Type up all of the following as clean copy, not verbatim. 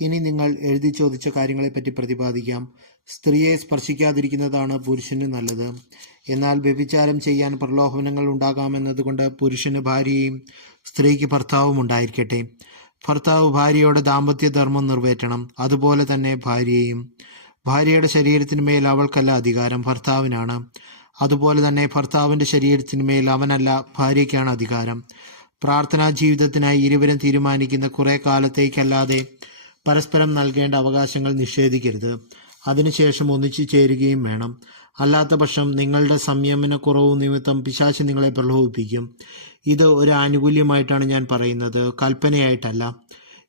ഇനി നിങ്ങൾ എഴുതി ചോദിച്ച കാര്യങ്ങളെപ്പറ്റി പ്രതിപാദിക്കാം. സ്ത്രീയെ സ്പർശിക്കാതിരിക്കുന്നതാണ് പുരുഷന് നല്ലത്. എന്നാൽ വ്യഭിചാരം ചെയ്യാൻ പ്രലോഭനങ്ങൾ ഉണ്ടാകാമെന്നതുകൊണ്ട് പുരുഷന് ഭാര്യയും സ്ത്രീക്ക് ഭർത്താവും ഉണ്ടായിരിക്കട്ടെ. ഭർത്താവ് ഭാര്യയോട് ദാമ്പത്യധർമ്മം നിറവേറ്റണം. അതുപോലെ തന്നെ ഭാര്യയും. ഭാര്യയുടെ ശരീരത്തിന്മേൽ അവൾക്കല്ല അധികാരം, ഭർത്താവിനാണ്. അതുപോലെ തന്നെ ഭർത്താവിൻ്റെ ശരീരത്തിന്മേൽ അവനല്ല, ഭാര്യയ്ക്കാണ് അധികാരം. പ്രാർത്ഥനാ ജീവിതത്തിനായി ഇരുവരും തീരുമാനിക്കുന്ന കുറെ കാലത്തേക്കല്ലാതെ പരസ്പരം നൽകേണ്ട അവകാശങ്ങൾ നിഷേധിക്കരുത്. അതിനുശേഷം ഒന്നിച്ചു ചേരുകയും വേണം. അല്ലാത്ത പക്ഷം നിങ്ങളുടെ സംയമനക്കുറവ് നിമിത്തം പിശാച് നിങ്ങളെ പ്രലോഭിപ്പിക്കും. ഇത് ഒരു ആനുകൂല്യമായിട്ടാണ് ഞാൻ പറയുന്നത്, കൽപ്പനയായിട്ടല്ല.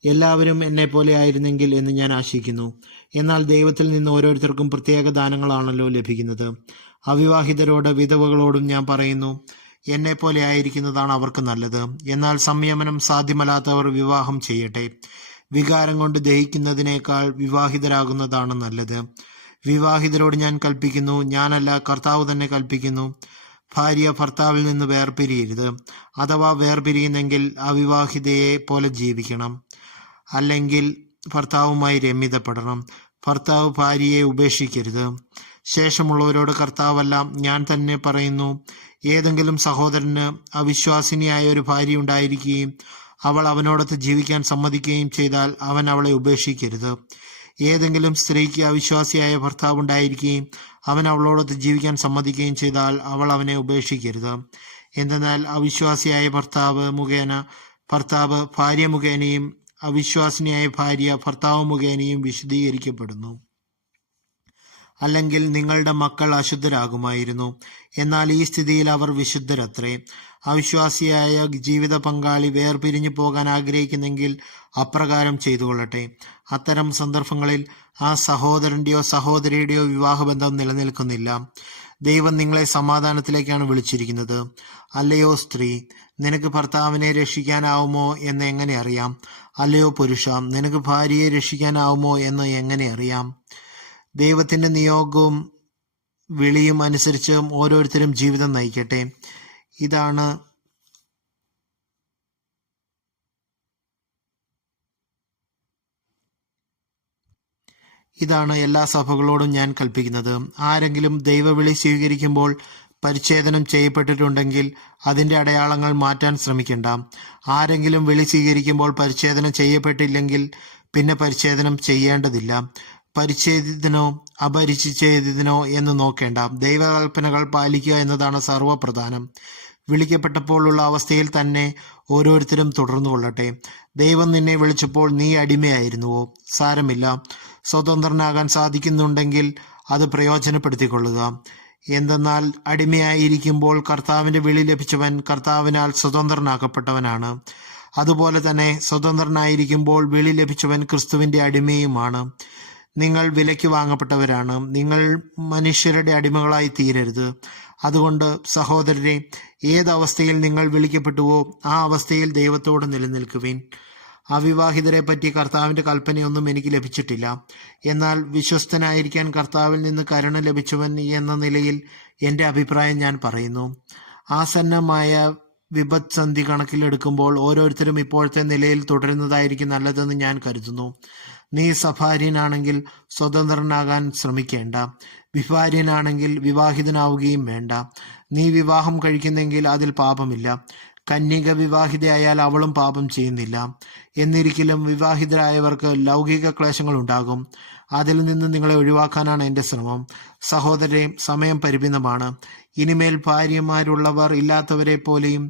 എല്ലാവരും എന്നെപ്പോലെ ആയിരുന്നെങ്കിൽ എന്ന് ഞാൻ ആശിക്കുന്നു. എന്നാൽ ദൈവത്തിൽ നിന്ന് ഓരോരുത്തർക്കും പ്രത്യേക ദാനങ്ങളാണല്ലോ ലഭിക്കുന്നത്. അവിവാഹിതരോട് വിധവകളോടും ഞാൻ പറയുന്നു, എന്നെപ്പോലെ ആയിരിക്കുന്നതാണ് അവർക്ക് നല്ലത്. എന്നാൽ സംയമനം സാധ്യമല്ലാത്തവർ വിവാഹം ചെയ്യട്ടെ. വികാരം കൊണ്ട് ദഹിക്കുന്നതിനേക്കാൾ വിവാഹിതരാകുന്നതാണ് നല്ലത്. വിവാഹിതരോട് ഞാൻ കൽപ്പിക്കുന്നു, ഞാനല്ല കർത്താവ് തന്നെ കൽപ്പിക്കുന്നു, ഭാര്യ ഭർത്താവിൽ നിന്ന് വേർപിരിയരുത്. അഥവാ വേർപിരിയുന്നെങ്കിൽ അവിവാഹിതയെ പോലെ ജീവിക്കണം, അല്ലെങ്കിൽ ഭർത്താവുമായി രമ്യതപ്പെടണം. ഭർത്താവ് ഭാര്യയെ ഉപേക്ഷിക്കരുത്. ശേഷമുള്ളവരോട് കർത്താവല്ല, ഞാൻ തന്നെ പറയുന്നു, ഏതെങ്കിലും സഹോദരന് അവിശ്വാസിനിയായ ഒരു ഭാര്യ ഉണ്ടായിരിക്കുകയും അവൾ അവനോടൊത്ത് ജീവിക്കാൻ സമ്മതിക്കുകയും ചെയ്താൽ അവൻ അവളെ ഉപേക്ഷിക്കരുത്. ഏതെങ്കിലും സ്ത്രീക്ക് അവിശ്വാസിയായ ഭർത്താവ് ഉണ്ടായിരിക്കുകയും അവൻ അവളോടൊത്ത് ജീവിക്കാൻ സമ്മതിക്കുകയും ചെയ്താൽ അവൾ അവനെ ഉപേക്ഷിക്കരുത്. എന്തെന്നാൽ അവിശ്വാസിയായ ഭർത്താവ് ഭാര്യ മുഖേനയും അവിശ്വാസിനിയായ ഭാര്യ ഭർത്താവ് മുഖേനയും വിശുദ്ധീകരിക്കപ്പെടുന്നു. അല്ലെങ്കിൽ നിങ്ങളുടെ മക്കൾ അശുദ്ധരാകുമായിരുന്നു. എന്നാൽ ഈ സ്ഥിതിയിൽ അവർ വിശുദ്ധരത്രേ. അവിശ്വാസിയായ ജീവിത പങ്കാളി വേർപിരിഞ്ഞു പോകാൻ ആഗ്രഹിക്കുന്നെങ്കിൽ അപ്രകാരം ചെയ്തുകൊള്ളട്ടെ. അത്തരം സന്ദർഭങ്ങളിൽ ആ സഹോദരന്റെയോ സഹോദരിയുടെയോ വിവാഹബന്ധം നിലനിൽക്കുന്നില്ല. ദൈവം നിങ്ങളെ സമാധാനത്തിലേക്കാണ് വിളിച്ചിരിക്കുന്നത്. അല്ലയോ സ്ത്രീ, നിനക്ക് ഭർത്താവിനെ രക്ഷിക്കാനാവുമോ എന്ന് എങ്ങനെ അറിയാം? അല്ലയോ പുരുഷ, നിനക്ക് ഭാര്യയെ രക്ഷിക്കാനാവുമോ എന്ന് എങ്ങനെ അറിയാം? ദൈവത്തിന്റെ നിയോഗവും വിളിയും അനുസരിച്ച് ഓരോരുത്തരും ജീവിതം നയിക്കട്ടെ. ഇതാണ് എല്ലാ സഭകളോടും ഞാൻ കൽപ്പിക്കുന്നത്. ആരെങ്കിലും ദൈവവിളി സ്വീകരിക്കുമ്പോൾ പരിച്ഛേദനം ചെയ്യപ്പെട്ടിട്ടുണ്ടെങ്കിൽ അതിൻ്റെ അടയാളങ്ങൾ മാറ്റാൻ ശ്രമിക്കണ്ട. ആരെങ്കിലും വിളി സ്വീകരിക്കുമ്പോൾ പരിച്ഛേദനം ചെയ്യപ്പെട്ടില്ലെങ്കിൽ പിന്നെ പരിച്ഛേദനം ചെയ്യേണ്ടതില്ല. പരിച്ഛേദിതനോ അപരിച്ഛേദിതനോ എന്ന് നോക്കേണ്ട. ദൈവകൽപ്പനകൾ പാലിക്കുക എന്നതാണ് സർവ്വപ്രധാനം. വിളിക്കപ്പെട്ടപ്പോഴുള്ള അവസ്ഥയിൽ തന്നെ ഓരോരുത്തരും തുടർന്നുകൊള്ളട്ടെ. ദൈവം നിന്നെ വിളിച്ചപ്പോൾ നീ അടിമയായിരുന്നുവോ? സാരമില്ല, സ്വതന്ത്രനാകാൻ സാധിക്കുന്നുണ്ടെങ്കിൽ അത് പ്രയോജനപ്പെടുത്തിക്കൊള്ളുക. എന്തെന്നാൽ അടിമയായിരിക്കുമ്പോൾ കർത്താവിൻ്റെ വിളി ലഭിച്ചവൻ കർത്താവിനാൽ സ്വതന്ത്രനാക്കപ്പെട്ടവനാണ്. അതുപോലെ തന്നെ സ്വതന്ത്രനായിരിക്കുമ്പോൾ വിളി ലഭിച്ചവൻ ക്രിസ്തുവിൻ്റെ അടിമയുമാണ്. നിങ്ങൾ വിലയ്ക്ക് വാങ്ങപ്പെട്ടവരാണ്. നിങ്ങൾ മനുഷ്യരുടെ അടിമകളായി തീരരുത്. അതുകൊണ്ട് സഹോദരരെ, ഏതവസ്ഥയിൽ നിങ്ങൾ വിളിക്കപ്പെട്ടുവോ ആ അവസ്ഥയിൽ ദൈവത്തോട് നിലനിൽക്കുവിൻ. അവിവാഹിതരെ പറ്റി കർത്താവിൻ്റെ കൽപ്പനയൊന്നും എനിക്ക് ലഭിച്ചിട്ടില്ല. എന്നാൽ വിശ്വസ്തനായിരിക്കാൻ കർത്താവിൽ നിന്ന് കരുണ ലഭിച്ചവൻ എന്ന നിലയിൽ എൻ്റെ അഭിപ്രായം ഞാൻ പറയുന്നു. ആസന്നമായ വിപത്സന്ധി കണക്കിലെടുക്കുമ്പോൾ ഓരോരുത്തരും ഇപ്പോഴത്തെ നിലയിൽ തുടരുന്നതായിരിക്കും നല്ലതെന്ന് ഞാൻ കരുതുന്നു. നീ സഭാര്യനാണെങ്കിൽ സ്വതന്ത്രനാകാൻ ശ്രമിക്കേണ്ട. വിഭാര്യനാണെങ്കിൽ വിവാഹിതനാവുകയും വേണ്ട. നീ വിവാഹം കഴിക്കുന്നെങ്കിൽ അതിൽ പാപമില്ല. കന്യക വിവാഹിതയായാൽ അവളും പാപം ചെയ്യുന്നില്ല. എന്നിരിക്കലും വിവാഹിതരായവർക്ക് ലൗകിക ക്ലേശങ്ങൾ ഉണ്ടാകും. അതിൽ നിന്ന് നിങ്ങളെ ഒഴിവാക്കാനാണ് എൻ്റെ ശ്രമം. സഹോദരരെ, സമയം പരിമിതമാണ്. ഇനിമേൽ ഭാര്യമാരുള്ളവർ ഇല്ലാത്തവരെ പോലെയും,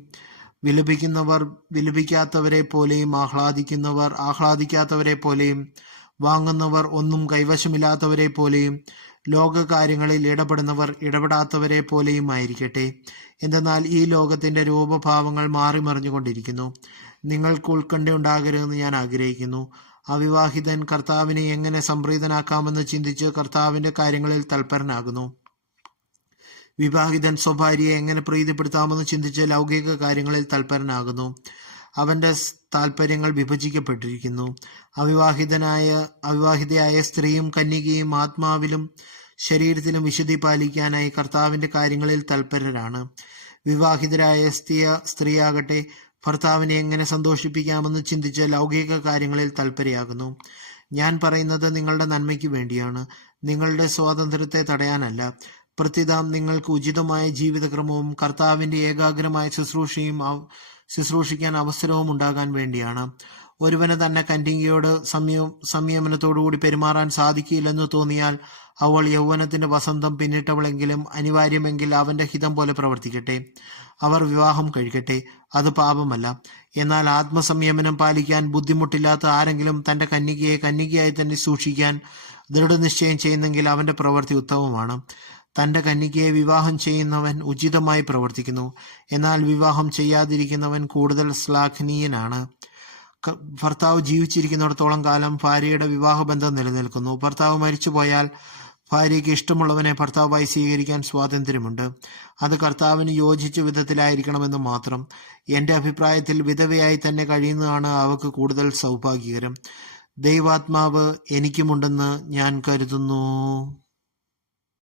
വിലപിക്കുന്നവർ വിലപിക്കാത്തവരെ പോലെയും, ആഹ്ലാദിക്കുന്നവർ ആഹ്ലാദിക്കാത്തവരെ പോലെയും, വാങ്ങുന്നവർ ഒന്നും കൈവശമില്ലാത്തവരെ പോലെയും, ലോകകാര്യങ്ങളിൽ ഇടപെടുന്നവർ ഇടപെടാത്തവരെ പോലെയും ആയിരിക്കട്ടെ. എന്തെന്നാൽ ഈ ലോകത്തിന്റെ രൂപഭാവങ്ങൾ മാറിമറിഞ്ഞുകൊണ്ടിരിക്കുന്നു. നിങ്ങൾക്ക് ഉത്കണ്ഠയുണ്ടാകരുതെന്ന് ഞാൻ ആഗ്രഹിക്കുന്നു. അവിവാഹിതൻ കർത്താവിനെ എങ്ങനെ സംപ്രീതനാക്കാമെന്ന് ചിന്തിച്ച് കർത്താവിന്റെ കാര്യങ്ങളിൽ തൽപരനാകുന്നു. വിവാഹിതൻ സ്വഭാര്യയെ എങ്ങനെ പ്രീതിപ്പെടുത്താമെന്ന് ചിന്തിച്ച് ലൗകിക കാര്യങ്ങളിൽ തൽപരനാകുന്നു. അവന്റെ താല്പര്യങ്ങൾ വിഭജിക്കപ്പെട്ടിരിക്കുന്നു. അവിവാഹിതയായ സ്ത്രീയും കന്യകയും ആത്മാവിലും ശരീരത്തിലും വിശുദ്ധി പാലിക്കാനായി കർത്താവിന്റെ കാര്യങ്ങളിൽ തൽപരരാണ്. വിവാഹിതരായ സ്ത്രീയാകട്ടെ ഭർത്താവിനെ എങ്ങനെ സന്തോഷിപ്പിക്കാമെന്ന് ചിന്തിച്ച് ലൗകിക കാര്യങ്ങളിൽ തൽപരയാകുന്നു. ഞാൻ പറയുന്നത് നിങ്ങളുടെ നന്മയ്ക്ക് വേണ്ടിയാണ്, നിങ്ങളുടെ സ്വാതന്ത്ര്യത്തെ തടയാനല്ല. പ്രത്യുത നിങ്ങൾക്ക് ഉചിതമായ ജീവിതക്രമവും കർത്താവിന്റെ ഏകാഗ്രമായ ശുശ്രൂഷിക്കാൻ അവസരവും ഉണ്ടാകാൻ വേണ്ടിയാണ്. ഒരുവന് തന്നെ കന്യകയോട് സംയമനത്തോടുകൂടി പെരുമാറാൻ സാധിക്കില്ലെന്ന് തോന്നിയാൽ അവൾ യൗവനത്തിന്റെ വസന്തം പിന്നിട്ടവളെങ്കിലും അനിവാര്യമെങ്കിൽ അവന്റെ ഹിതം പോലെ പ്രവർത്തിക്കട്ടെ. അവർ വിവാഹം കഴിക്കട്ടെ, അത് പാപമല്ല. എന്നാൽ ആത്മസംയമനം പാലിക്കാൻ ബുദ്ധിമുട്ടില്ലാത്ത ആരെങ്കിലും തന്റെ കന്യകയെ കന്യകയായി തന്നെ സൂക്ഷിക്കാൻ ദൃഢനിശ്ചയം ചെയ്യുന്നെങ്കിൽ അവന്റെ പ്രവൃത്തി ഉത്തമമാണ്. തന്റെ കന്യകയെ വിവാഹം ചെയ്യുന്നവൻ ഉചിതമായി പ്രവർത്തിക്കുന്നു. എന്നാൽ വിവാഹം ചെയ്യാതിരിക്കുന്നവൻ കൂടുതൽ ശ്ലാഘനീയനാണ്. ഭർത്താവ് ജീവിച്ചിരിക്കുന്നിടത്തോളം കാലം ഭാര്യയുടെ വിവാഹബന്ധം നിലനിൽക്കുന്നു. ഭർത്താവ് മരിച്ചുപോയാൽ ഭാര്യയ്ക്ക് ഇഷ്ടമുള്ളവനെ ഭർത്താവായി സ്വീകരിക്കാൻ സ്വാതന്ത്ര്യമുണ്ട്. അത് കർത്താവിന് യോജിച്ച വിധത്തിലായിരിക്കണമെന്ന് മാത്രം. എൻ്റെ അഭിപ്രായത്തിൽ വിധവയായി തന്നെ കഴിയുന്നതാണ് അവൾക്ക് കൂടുതൽ സൗഭാഗ്യകരം. ദൈവാത്മാവ് എനിക്കുമുണ്ടെന്ന് ഞാൻ കരുതുന്നു.